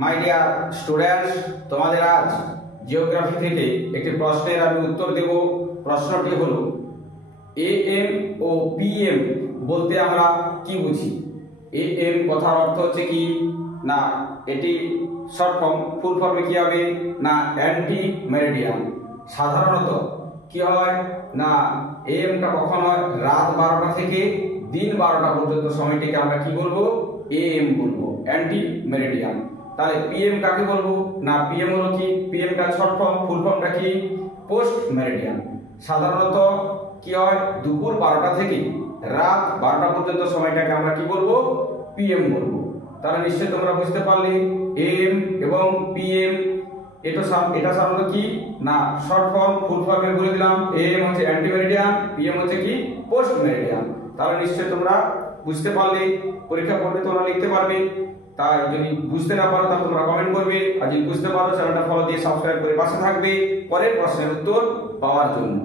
My dear students, তোমাদের আজ geography থেকে একটি প্রশ্নের আমি উত্তর দেব। প্রশ্নটি হলো এএম ও পিএম বলতে আমরা কি বুঝি? এএম কথার অর্থ হচ্ছে কি না, এটি শর্ট ফর্ম, ফুল ফর্মে কি হবে না অ্যান্টি মেরিডিয়ান। সাধারণত কি হয় না এএমটা কখন হয়? রাত 12টা থেকে দিন 12টা পর্যন্ত সময়টিকে আমরা কি বলবো? এএম বলবো, অ্যান্টি মেরিডিয়ান। তাহলে পিএম কাকে বলবো? না পিএম হলো কি, পিএমটা শর্ট ফর্ম, ফুল ফর্মটা কি পোস্ট মেরিডিয়ান। সাধারণত কি হয় দুপুর 12টা থেকে রাত 12টা পর্যন্ত সময়টাকে আমরা কি বলবো? পিএম বলবো। তাহলে নিশ্চয়ই তোমরা বুঝতে পারলে এএম এবং পিএম এটা সাধারণত কি না শর্ট ফর্ম, ফুল ফর্মে বলে দিলাম। এএম হচ্ছে অ্যান্টি মেরিডিয়ান, পিএম হচ্ছে কি পোস্ট মেরিডিয়ান। তাহলে নিশ্চয়ই তোমরা বুঝতে পারলে, পরীক্ষা পড়বে তোমরা লিখতে পারবে। তাই যদি বুঝতে না পারো তাহলে তোমরা কমেন্ট করবে, আর যদি বুঝতে পারো চ্যানেলটা ফলো দিয়ে সাবস্ক্রাইব করে পাশে থাকবে পরের প্রশ্নের উত্তর পাওয়ার জন্য।